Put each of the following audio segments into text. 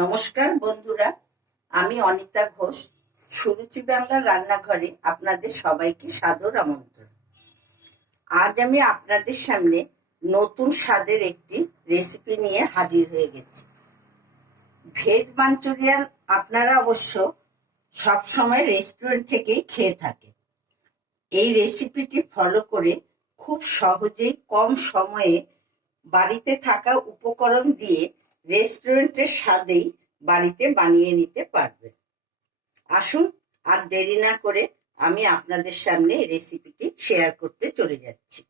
নমস্কার বন্ধুরা, আমি অনিতা ঘোষ, সুরুচি বাংলার রান্নাঘরে আপনাদের সবাইকে সাদর আমন্ত্রণ। আজ আমি আপনাদের সামনে নতুন স্বাদের একটি রেসিপি নিয়ে হাজির হয়ে গেছি। ভেজ মাঞ্চুরিয়ান আপনারা অবশ্য সবসময় রেস্টুরেন্ট থেকেই খেয়ে থাকেন। এই রেসিপিটি ফলো করে খুব সহজেই কম সময়ে বাড়িতে থাকা উপকরণ দিয়ে রেস্টুরেন্টের স্বাদেই বাড়িতে বানিয়ে নিতে পারবেন। আসুন, আর দেরি না করে আমি আপনাদের সামনে রেসিপিটি শেয়ার করতে চলে যাচ্ছি।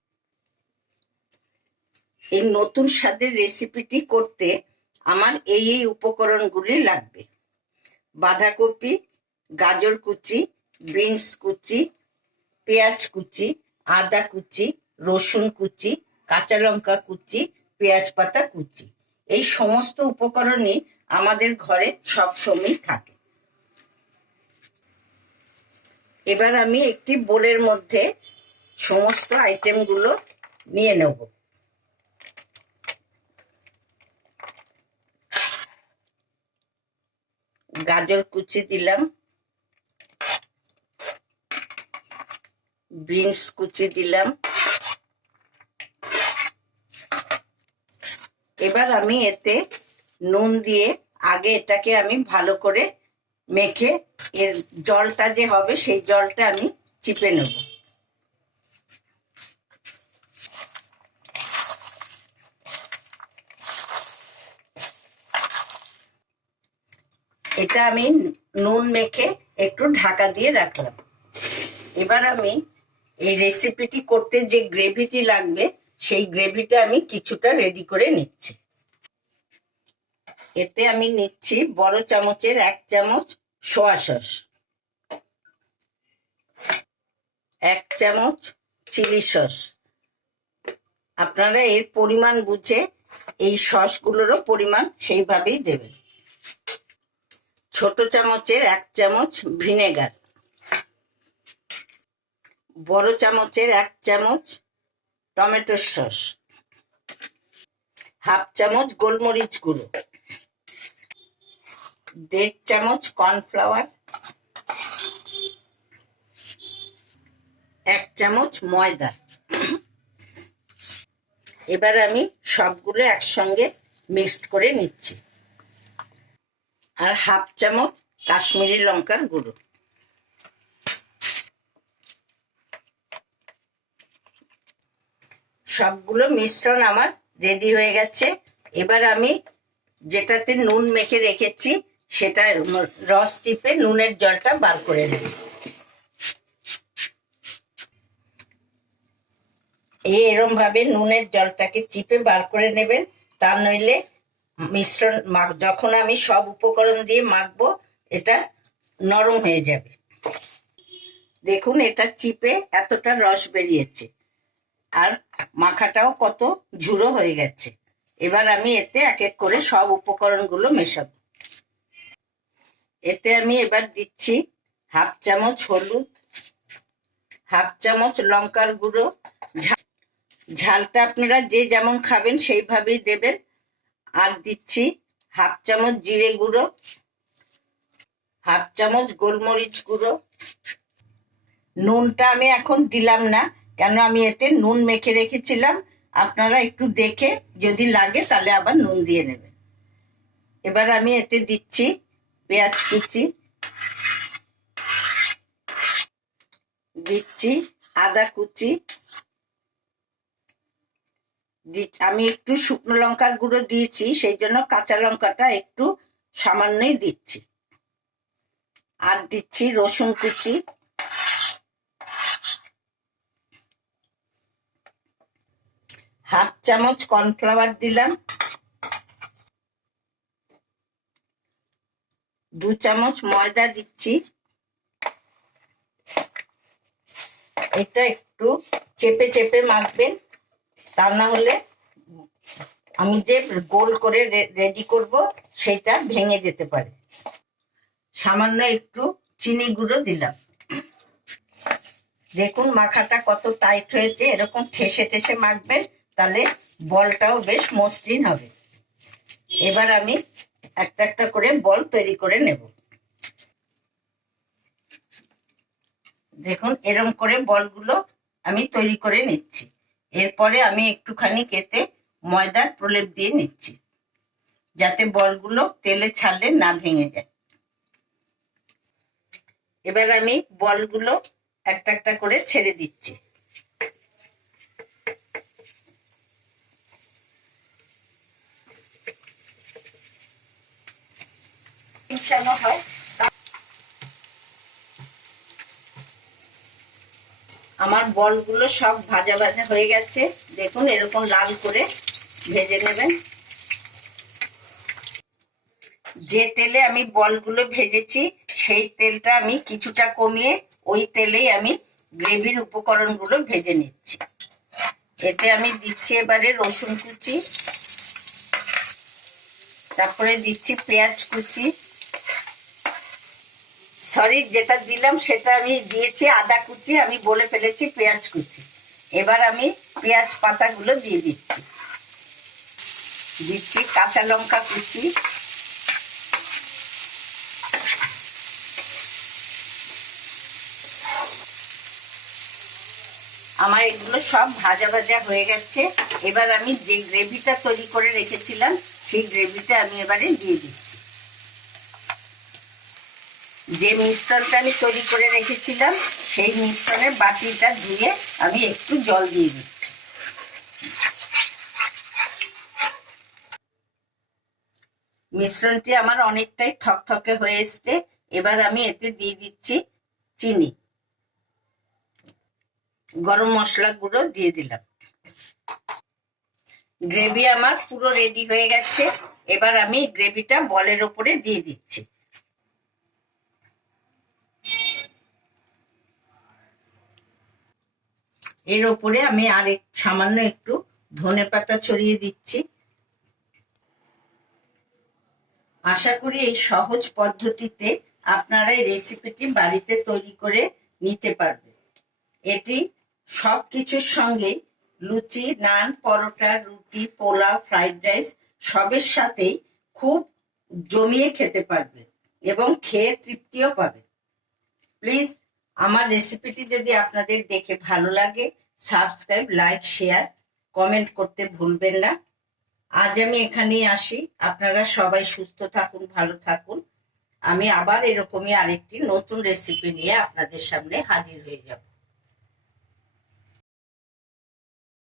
এই নতুন স্বাদের রেসিপিটি করতে আমার এই এই উপকরণগুলি লাগবে। বাঁধাকপি, গাজর কুচি, বিনস কুচি, পেঁয়াজ কুচি, আদা কুচি, রসুন কুচি, কাঁচা লঙ্কা কুচি, পেঁয়াজ পাতা কুচি। এই সমস্ত উপকরণই আমাদের ঘরে সবসময় থাকে। এবার আমি একটি বোলের মধ্যে সমস্ত আইটেমগুলো নিয়ে নেব। গাজর কুচি দিলাম। বিনস কুচি দিলাম। এবার আমি এতে নুন দিয়ে আগে এটাকে আমি ভালো করে মেখে এর জলটা যে হবে সেই জলটা আমি চিপে নেব। এটা আমি নুন মেখে একটু ঢাকা দিয়ে রাখলাম। এবার আমি এই রেসিপিটি করতে যে গ্রেভিটি লাগবে সেই গ্রেভিটা আমি কিছুটা রেডি করে নিচ্ছি। এতে আমি নিচ্ছি বড় চামচের এক চামচ সোয়া সস এক চামচ চিলি সস আপনারা এর পরিমাণ বুঝে এই সসগুলোরও পরিমাণ সেইভাবেই দেবেন। ছোট চামচের এক চামচ ভিনেগার বড় চামচের এক চামচ টমেটো সস। হাফ চামচ গোলমরিচ গুঁড়ো। দেড় চামচ কর্নফ্লাওয়ার। এক চামচ ময়দা। এবার আমি সবগুলো একসঙ্গে মিক্সড করে নিচ্ছি। আর হাফ চামচ কাশ্মীরি লঙ্কার গুঁড়ো। সবগুলো মিশ্রণ আমার রেডি হয়ে গেছে। এবার আমি যেটাতে নুন মেখে রেখেছি, সেটা রস টিপে নুনের জলটা বার করে নেব। এরম ভাবে নুনের জলটাকে চিপে বার করে নেবেন, তা নইলে মিশ্রণ মাখ, যখন আমি সব উপকরণ দিয়ে মাখবো, এটা নরম হয়ে যাবে। দেখুন, এটা চিপে এতটা রস বেরিয়েছে। আর মাখাটাও কত ঝুড়ো হয়ে গেছে। এবার আমি এতে এক এক করে সব উপকরণগুলো মেশাবো। এতে আমি এবার দিচ্ছি হাফ চামচ হলুদ, হাফ চামচ লঙ্কার গুঁড়ো। ঝালটা আপনারা যে যেমন খাবেন সেইভাবেই দেবেন। আর দিচ্ছি হাফ চামচ জিরে গুঁড়ো, হাফ চামচ গোলমরিচ গুঁড়ো। নুনটা আমি এখন দিলাম না কেন আমি এতে নুন মেখে রেখেছিলাম। আপনারা একটু দেখে যদি লাগে তাহলে আবার নুন দিয়ে নেবেন। এবার আমি এতে দিচ্ছি পেঁয়াজ কুচি। দিচ্ছি আদা কুচি। আমি একটু শুকনো লঙ্কার গুঁড়ো দিয়েছি, সেই জন্য কাঁচা লঙ্কাটা একটু সামান্যই দিচ্ছি। আর দিচ্ছি রসুন কুচি। হাফ চামচ কর্নফ্লাওয়ার দিলাম। দু চামচ ময়দা দিচ্ছি। এটা একটু চেপে চেপে মাখবেন। তা না হলে আমি যে গোল করে রেডি করব সেটা ভেঙে যেতে পারে। সামান্য একটু চিনি গুঁড়ো দিলাম। দেখুন মাখাটা কত টাইট হয়েছে, এরকম ঠেসে ঠেসে মাখবেন। তাহলে বলটাও বেশ মসৃণ হবে। এবার আমি একটা একটা করে বল তৈরি করে নেব। দেখুন, এরম করে বলগুলো আমি তৈরি করে নিচ্ছি। এরপরে আমি একটুখানি কেটে ময়দার প্রলেপ দিয়ে নিচ্ছি, যাতে বলগুলো তেলে ছাড়লে না ভেঙে যায়। এবার আমি বলগুলো একটা একটা করে ছেড়ে দিচ্ছি। মিশানো হয়। আমার বলগুলো সব ভাজা ভাজা হয়ে গেছে। দেখুন, এরকম লাল করে ভেজে নেবেন। যে তেলে আমি বলগুলো ভেজেছি, সেই তেলটা আমি কিছুটা কমিয়ে ওই তেলেই আমি গ্রেভির উপকরণগুলো ভেজে নিচ্ছি। এতে আমি দিচ্ছি এবারে রসুন কুচি, তারপরে দিচ্ছি পেঁয়াজ কুচি সরি যেটা দিলাম সেটা আমি দিয়েছি, আদা কুচি, আমি বলে ফেলেছি পেঁয়াজ কুচি। এবার আমি পেঁয়াজ পাতাগুলো দিয়ে দিচ্ছি। দিচ্ছি কাঁচা লঙ্কা কুচি। আমার এগুলো সব ভাজা ভাজা হয়ে গেছে। এবার আমি যে গ্রেভিটা তৈরি করে রেখেছিলাম, সেই গ্রেভিটা আমি এবারে দিয়ে দিচ্ছি। যে মিশ্রণটা আমি তৈরি করে রেখেছিলাম, সেই মিশ্রণের বাটিটা ধুয়ে আমি একটু জল দিয়ে দিই মিশ্রণটি আমার অনেকটাই থকথকে হয়ে এসছে। এবার আমি এতে দিয়ে দিচ্ছি চিনি। গরম মশলা গুঁড়ো দিয়ে দিলাম। গ্রেভি আমার পুরো রেডি হয়ে গেছে। এবার আমি গ্রেভিটা বলের ওপরে দিয়ে দিচ্ছি। এর ওপরে আমি আর সামান্য একটু ধনে পাতা ছড়িয়ে দিচ্ছি। আশা করি এই সহজ পদ্ধতিতে আপনারা এই রেসিপিটি বাড়িতে তৈরি করে নিতে পারবেন। এটি সব কিছুর সঙ্গে লুচি, নান, পরোটা, রুটি, পোলাও, ফ্রাইড রাইস সবের সাথেই খুব জমিয়ে খেতে পারবেন এবং খেয়ে তৃপ্তিও পাবেন। প্লিজ আমার রেসিপিটি যদি আপনাদের দেখে ভালো লাগে সাবস্ক্রাইব লাইক শেয়ার কমেন্ট করতে ভুলবেন না। আজ আমি এখানেই আসি। আপনারা সবাই সুস্থ থাকুন, ভালো থাকুন। আমি আবার এরকমই আরেকটি নতুন রেসিপি নিয়ে আপনাদের সামনে হাজির হয়ে যাব।